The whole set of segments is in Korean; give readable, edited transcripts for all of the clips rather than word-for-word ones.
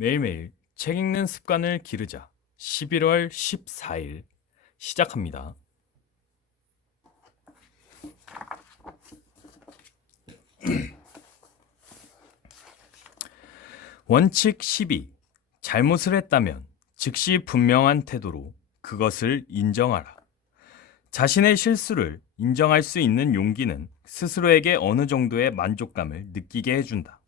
매일매일 책 읽는 습관을 기르자. 11월 14일 시작합니다. 원칙 12. 잘못을 했다면 즉시 분명한 태도로 그것을 인정하라. 자신의 실수를 인정할 수 있는 용기는 스스로에게 어느 정도의 만족감을 느끼게 해준다.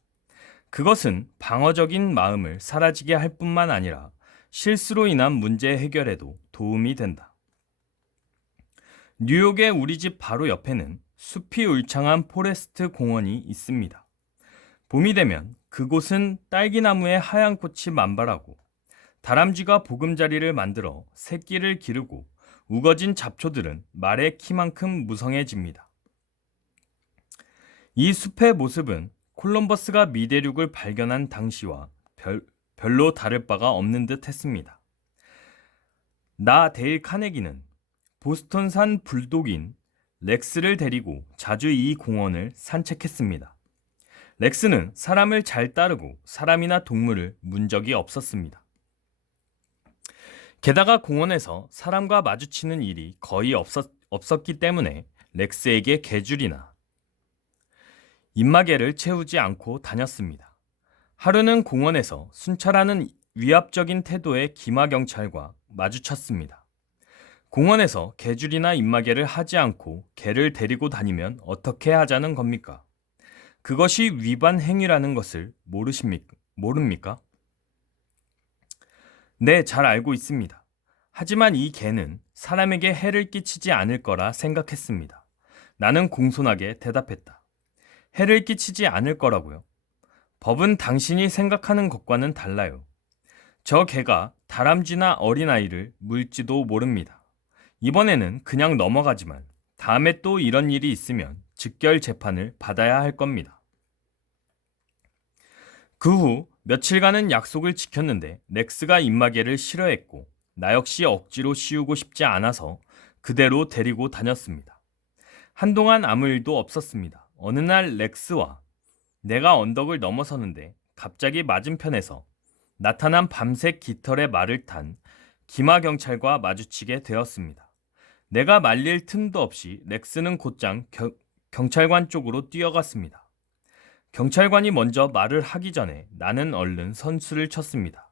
그것은 방어적인 마음을 사라지게 할 뿐만 아니라 실수로 인한 문제 해결에도 도움이 된다. 뉴욕의 우리 집 바로 옆에는 숲이 울창한 포레스트 공원이 있습니다. 봄이 되면 그곳은 딸기나무에 하얀 꽃이 만발하고 다람쥐가 보금자리를 만들어 새끼를 기르고 우거진 잡초들은 말의 키만큼 무성해집니다. 이 숲의 모습은 콜럼버스가 미대륙을 발견한 당시와 별로 다를 바가 없는 듯 했습니다. 나 데일 카네기는 보스턴산 불독인 렉스를 데리고 자주 이 공원을 산책했습니다. 렉스는 사람을 잘 따르고 사람이나 동물을 문 적이 없었습니다. 게다가 공원에서 사람과 마주치는 일이 거의 없었기 때문에 렉스에게 개줄이나 입마개를 채우지 않고 다녔습니다. 하루는 공원에서 순찰하는 위압적인 태도의 기마경찰과 마주쳤습니다. 공원에서 개줄이나 입마개를 하지 않고 개를 데리고 다니면 어떻게 하자는 겁니까? 그것이 위반 행위라는 것을 모릅니까? 네, 잘 알고 있습니다. 하지만 이 개는 사람에게 해를 끼치지 않을 거라 생각했습니다. 나는 공손하게 대답했다. 해를 끼치지 않을 거라고요? 법은 당신이 생각하는 것과는 달라요. 저 개가 다람쥐나 어린아이를 물지도 모릅니다. 이번에는 그냥 넘어가지만 다음에 또 이런 일이 있으면 즉결 재판을 받아야 할 겁니다. 그 후 며칠간은 약속을 지켰는데 렉스가 입마개를 싫어했고 나 역시 억지로 씌우고 싶지 않아서 그대로 데리고 다녔습니다. 한동안 아무 일도 없었습니다. 어느 날 렉스와 내가 언덕을 넘어서는데 갑자기 맞은편에서 나타난 밤색 깃털의 말을 탄 기마경찰과 마주치게 되었습니다. 내가 말릴 틈도 없이 렉스는 곧장 경찰관 쪽으로 뛰어갔습니다. 경찰관이 먼저 말을 하기 전에 나는 얼른 선수를 쳤습니다.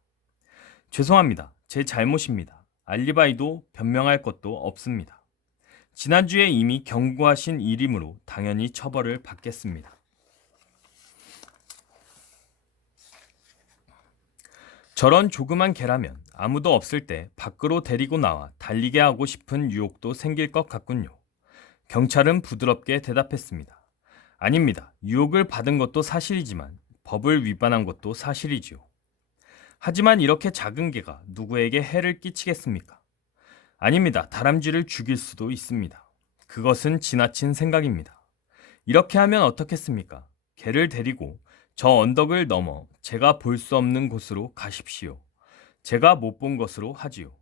죄송합니다. 제 잘못입니다. 알리바이도 변명할 것도 없습니다. 지난주에 이미 경고하신 일이므로 당연히 처벌을 받겠습니다. 저런 조그만 개라면 아무도 없을 때 밖으로 데리고 나와 달리게 하고 싶은 유혹도 생길 것 같군요. 경찰은 부드럽게 대답했습니다. 아닙니다. 유혹을 받은 것도 사실이지만 법을 위반한 것도 사실이지요. 하지만 이렇게 작은 개가 누구에게 해를 끼치겠습니까? 아닙니다. 다람쥐를 죽일 수도 있습니다. 그것은 지나친 생각입니다. 이렇게 하면 어떻겠습니까? 개를 데리고 저 언덕을 넘어 제가 볼 수 없는 곳으로 가십시오. 제가 못 본 것으로 하지요.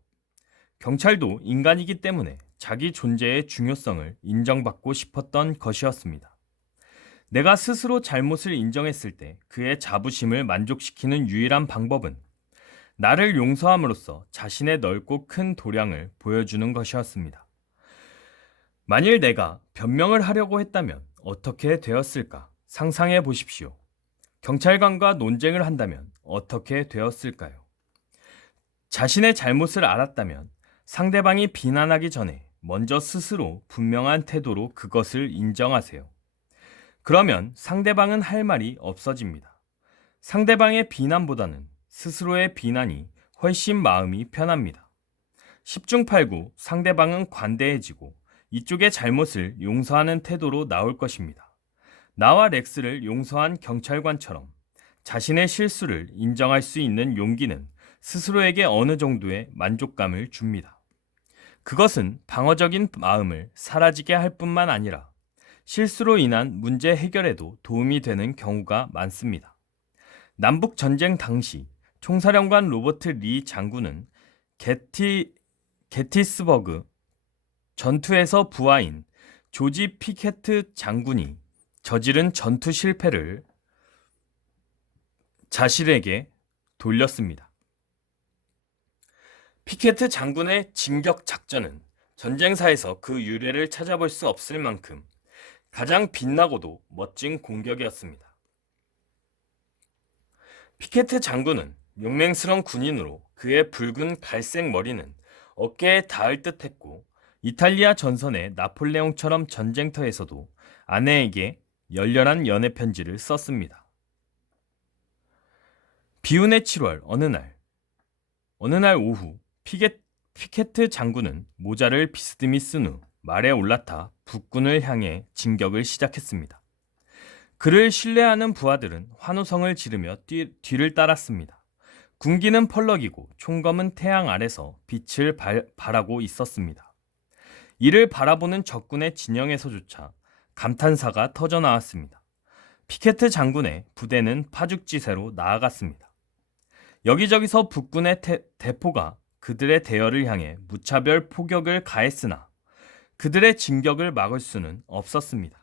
경찰도 인간이기 때문에 자기 존재의 중요성을 인정받고 싶었던 것이었습니다. 내가 스스로 잘못을 인정했을 때 그의 자부심을 만족시키는 유일한 방법은 나를 용서함으로써 자신의 넓고 큰 도량을 보여주는 것이었습니다. 만일 내가 변명을 하려고 했다면 어떻게 되었을까? 상상해 보십시오. 경찰관과 논쟁을 한다면 어떻게 되었을까요? 자신의 잘못을 알았다면 상대방이 비난하기 전에 먼저 스스로 분명한 태도로 그것을 인정하세요. 그러면 상대방은 할 말이 없어집니다. 상대방의 비난보다는 스스로의 비난이 훨씬 마음이 편합니다. 10중 8구 상대방은 관대해지고 이쪽의 잘못을 용서하는 태도로 나올 것입니다. 나와 렉스를 용서한 경찰관처럼 자신의 실수를 인정할 수 있는 용기는 스스로에게 어느 정도의 만족감을 줍니다. 그것은 방어적인 마음을 사라지게 할 뿐만 아니라 실수로 인한 문제 해결에도 도움이 되는 경우가 많습니다. 남북 전쟁 당시 총사령관 로버트 리 장군은 게티스버그 전투에서 부하인 조지 피케트 장군이 저지른 전투 실패를 자신에게 돌렸습니다. 피케트 장군의 진격 작전은 전쟁사에서 그 유래를 찾아볼 수 없을 만큼 가장 빛나고도 멋진 공격이었습니다. 피케트 장군은 용맹스러운 군인으로 그의 붉은 갈색 머리는 어깨에 닿을 듯했고 이탈리아 전선의 나폴레옹처럼 전쟁터에서도 아내에게 열렬한 연애 편지를 썼습니다. 비운의 7월 어느 날 오후 피케트 장군은 모자를 비스듬히 쓴 후 말에 올라타 북군을 향해 진격을 시작했습니다. 그를 신뢰하는 부하들은 환호성을 지르며 뒤를 따랐습니다. 군기는 펄럭이고 총검은 태양 아래서 빛을 발하고 있었습니다. 이를 바라보는 적군의 진영에서조차 감탄사가 터져나왔습니다. 피케트 장군의 부대는 파죽지세로 나아갔습니다. 여기저기서 북군의 대포가 그들의 대열을 향해 무차별 포격을 가했으나 그들의 진격을 막을 수는 없었습니다.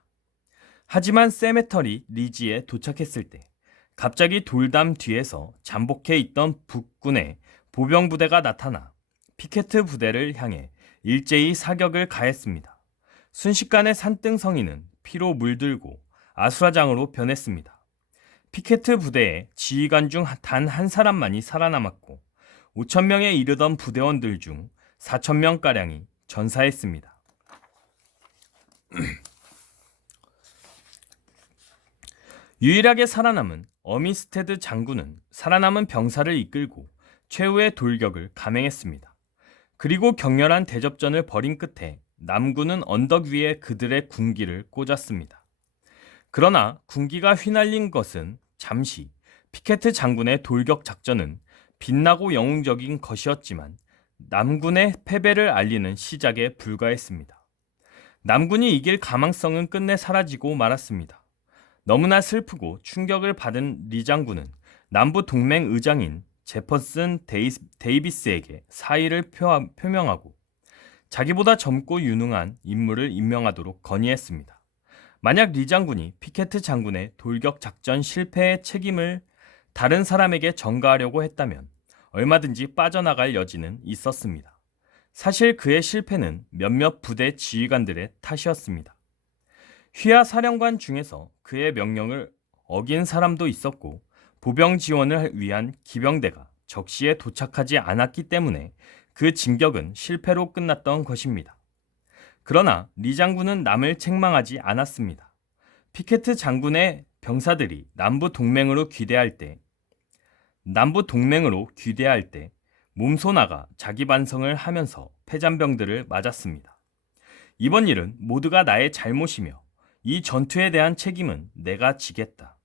하지만 세메터리 리지에 도착했을 때 갑자기 돌담 뒤에서 잠복해 있던 북군의 보병부대가 나타나 피케트 부대를 향해 일제히 사격을 가했습니다. 순식간에 산등성이는 피로 물들고 아수라장으로 변했습니다. 피케트 부대의 지휘관 중 단 한 사람만이 살아남았고 5,000명에 이르던 부대원들 중 4,000명가량이 전사했습니다. 유일하게 살아남은 어미스테드 장군은 살아남은 병사를 이끌고 최후의 돌격을 감행했습니다. 그리고 격렬한 대접전을 벌인 끝에 남군은 언덕 위에 그들의 군기를 꽂았습니다. 그러나 군기가 휘날린 것은 잠시, 피케트 장군의 돌격 작전은 빛나고 영웅적인 것이었지만 남군의 패배를 알리는 시작에 불과했습니다. 남군이 이길 가망성은 끝내 사라지고 말았습니다. 너무나 슬프고 충격을 받은 리 장군은 남부 동맹 의장인 제퍼슨 데이비스에게 사의를 표명하고 자기보다 젊고 유능한 인물을 임명하도록 건의했습니다. 만약 리 장군이 피케트 장군의 돌격 작전 실패의 책임을 다른 사람에게 전가하려고 했다면 얼마든지 빠져나갈 여지는 있었습니다. 사실 그의 실패는 몇몇 부대 지휘관들의 탓이었습니다. 휘하 사령관 중에서 그의 명령을 어긴 사람도 있었고 보병 지원을 위한 기병대가 적시에 도착하지 않았기 때문에 그 진격은 실패로 끝났던 것입니다. 그러나 리 장군은 남을 책망하지 않았습니다. 피케트 장군의 병사들이 남부 동맹으로 귀대할 때 몸소나가 자기 반성을 하면서 패잔병들을 맞았습니다. 이번 일은 모두가 나의 잘못이며 이 전투에 대한 책임은 내가 지겠다.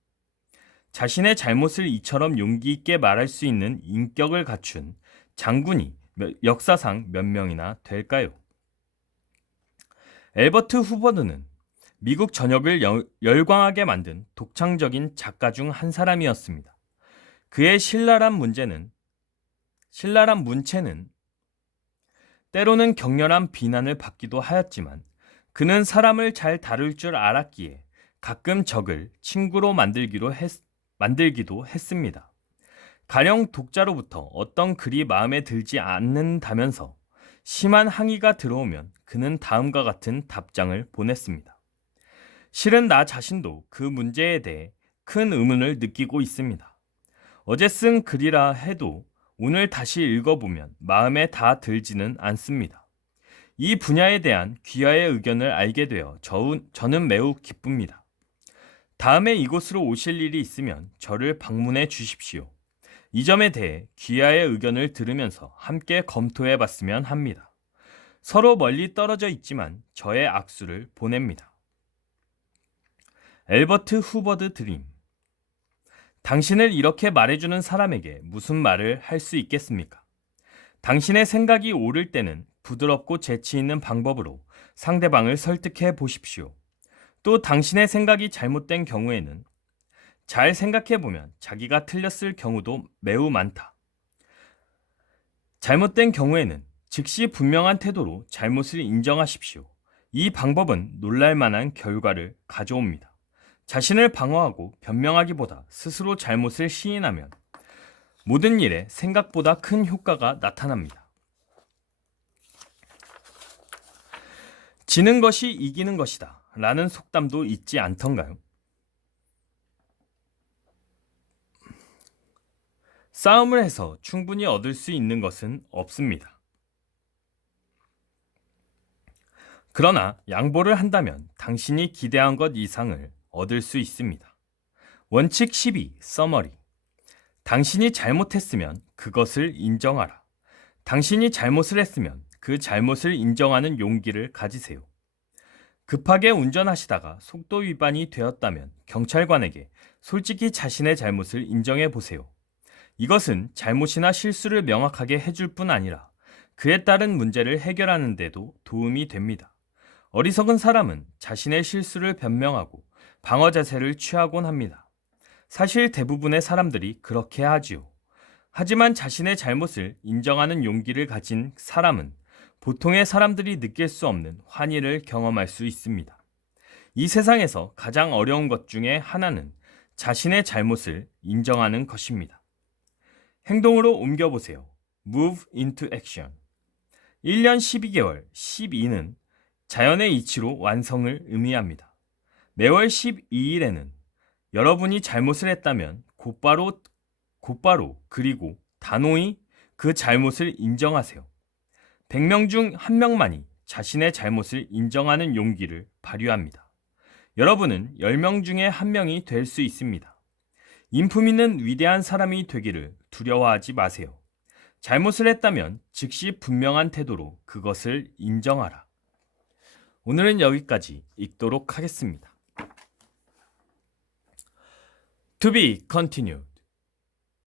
자신의 잘못을 이처럼 용기 있게 말할 수 있는 인격을 갖춘 장군이 역사상 몇 명이나 될까요? 엘버트 후버드는 미국 전역을 열광하게 만든 독창적인 작가 중 한 사람이었습니다. 그의 신랄한 문체는 때로는 격렬한 비난을 받기도 하였지만 그는 사람을 잘 다룰 줄 알았기에 가끔 적을 친구로 만들기도 했습니다. 가령 독자로부터 어떤 글이 마음에 들지 않는다면서 심한 항의가 들어오면 그는 다음과 같은 답장을 보냈습니다. 실은 나 자신도 그 문제에 대해 큰 의문을 느끼고 있습니다. 어제 쓴 글이라 해도 오늘 다시 읽어보면 마음에 다 들지는 않습니다. 이 분야에 대한 귀하의 의견을 알게 되어 저는 매우 기쁩니다. 다음에 이곳으로 오실 일이 있으면 저를 방문해 주십시오. 이 점에 대해 귀하의 의견을 들으면서 함께 검토해 봤으면 합니다. 서로 멀리 떨어져 있지만 저의 악수를 보냅니다. 엘버트 후버드 드림. 당신을 이렇게 말해주는 사람에게 무슨 말을 할 수 있겠습니까? 당신의 생각이 옳을 때는 부드럽고 재치 있는 방법으로 상대방을 설득해 보십시오. 또 당신의 생각이 잘못된 경우에는 잘 생각해보면 자기가 틀렸을 경우도 매우 많다. 잘못된 경우에는 즉시 분명한 태도로 잘못을 인정하십시오. 이 방법은 놀랄만한 결과를 가져옵니다. 자신을 방어하고 변명하기보다 스스로 잘못을 시인하면 모든 일에 생각보다 큰 효과가 나타납니다. 지는 것이 이기는 것이다 라는 속담도 있지 않던가요? 싸움을 해서 충분히 얻을 수 있는 것은 없습니다. 그러나 양보를 한다면 당신이 기대한 것 이상을 얻을 수 있습니다. 원칙 12 서머리. 당신이 잘못했으면 그것을 인정하라. 당신이 잘못을 했으면 그 잘못을 인정하는 용기를 가지세요. 급하게 운전하시다가 속도 위반이 되었다면 경찰관에게 솔직히 자신의 잘못을 인정해 보세요. 이것은 잘못이나 실수를 명확하게 해줄 뿐 아니라 그에 따른 문제를 해결하는 데도 도움이 됩니다. 어리석은 사람은 자신의 실수를 변명하고 방어 자세를 취하곤 합니다. 사실 대부분의 사람들이 그렇게 하지요. 하지만 자신의 잘못을 인정하는 용기를 가진 사람은 보통의 사람들이 느낄 수 없는 환희를 경험할 수 있습니다. 이 세상에서 가장 어려운 것 중에 하나는 자신의 잘못을 인정하는 것입니다. 행동으로 옮겨보세요. Move into action. 1년 12개월, 12는 자연의 이치로 완성을 의미합니다. 매월 12일에는 여러분이 잘못을 했다면 곧바로 그리고 단호히 그 잘못을 인정하세요. 100명 중 1명만이 자신의 잘못을 인정하는 용기를 발휘합니다. 여러분은 10명 중에 1명이 될 수 있습니다. 인품 있는 위대한 사람이 되기를 두려워하지 마세요. 잘못을 했다면 즉시 분명한 태도로 그것을 인정하라. 오늘은 여기까지 읽도록 하겠습니다. To be continued.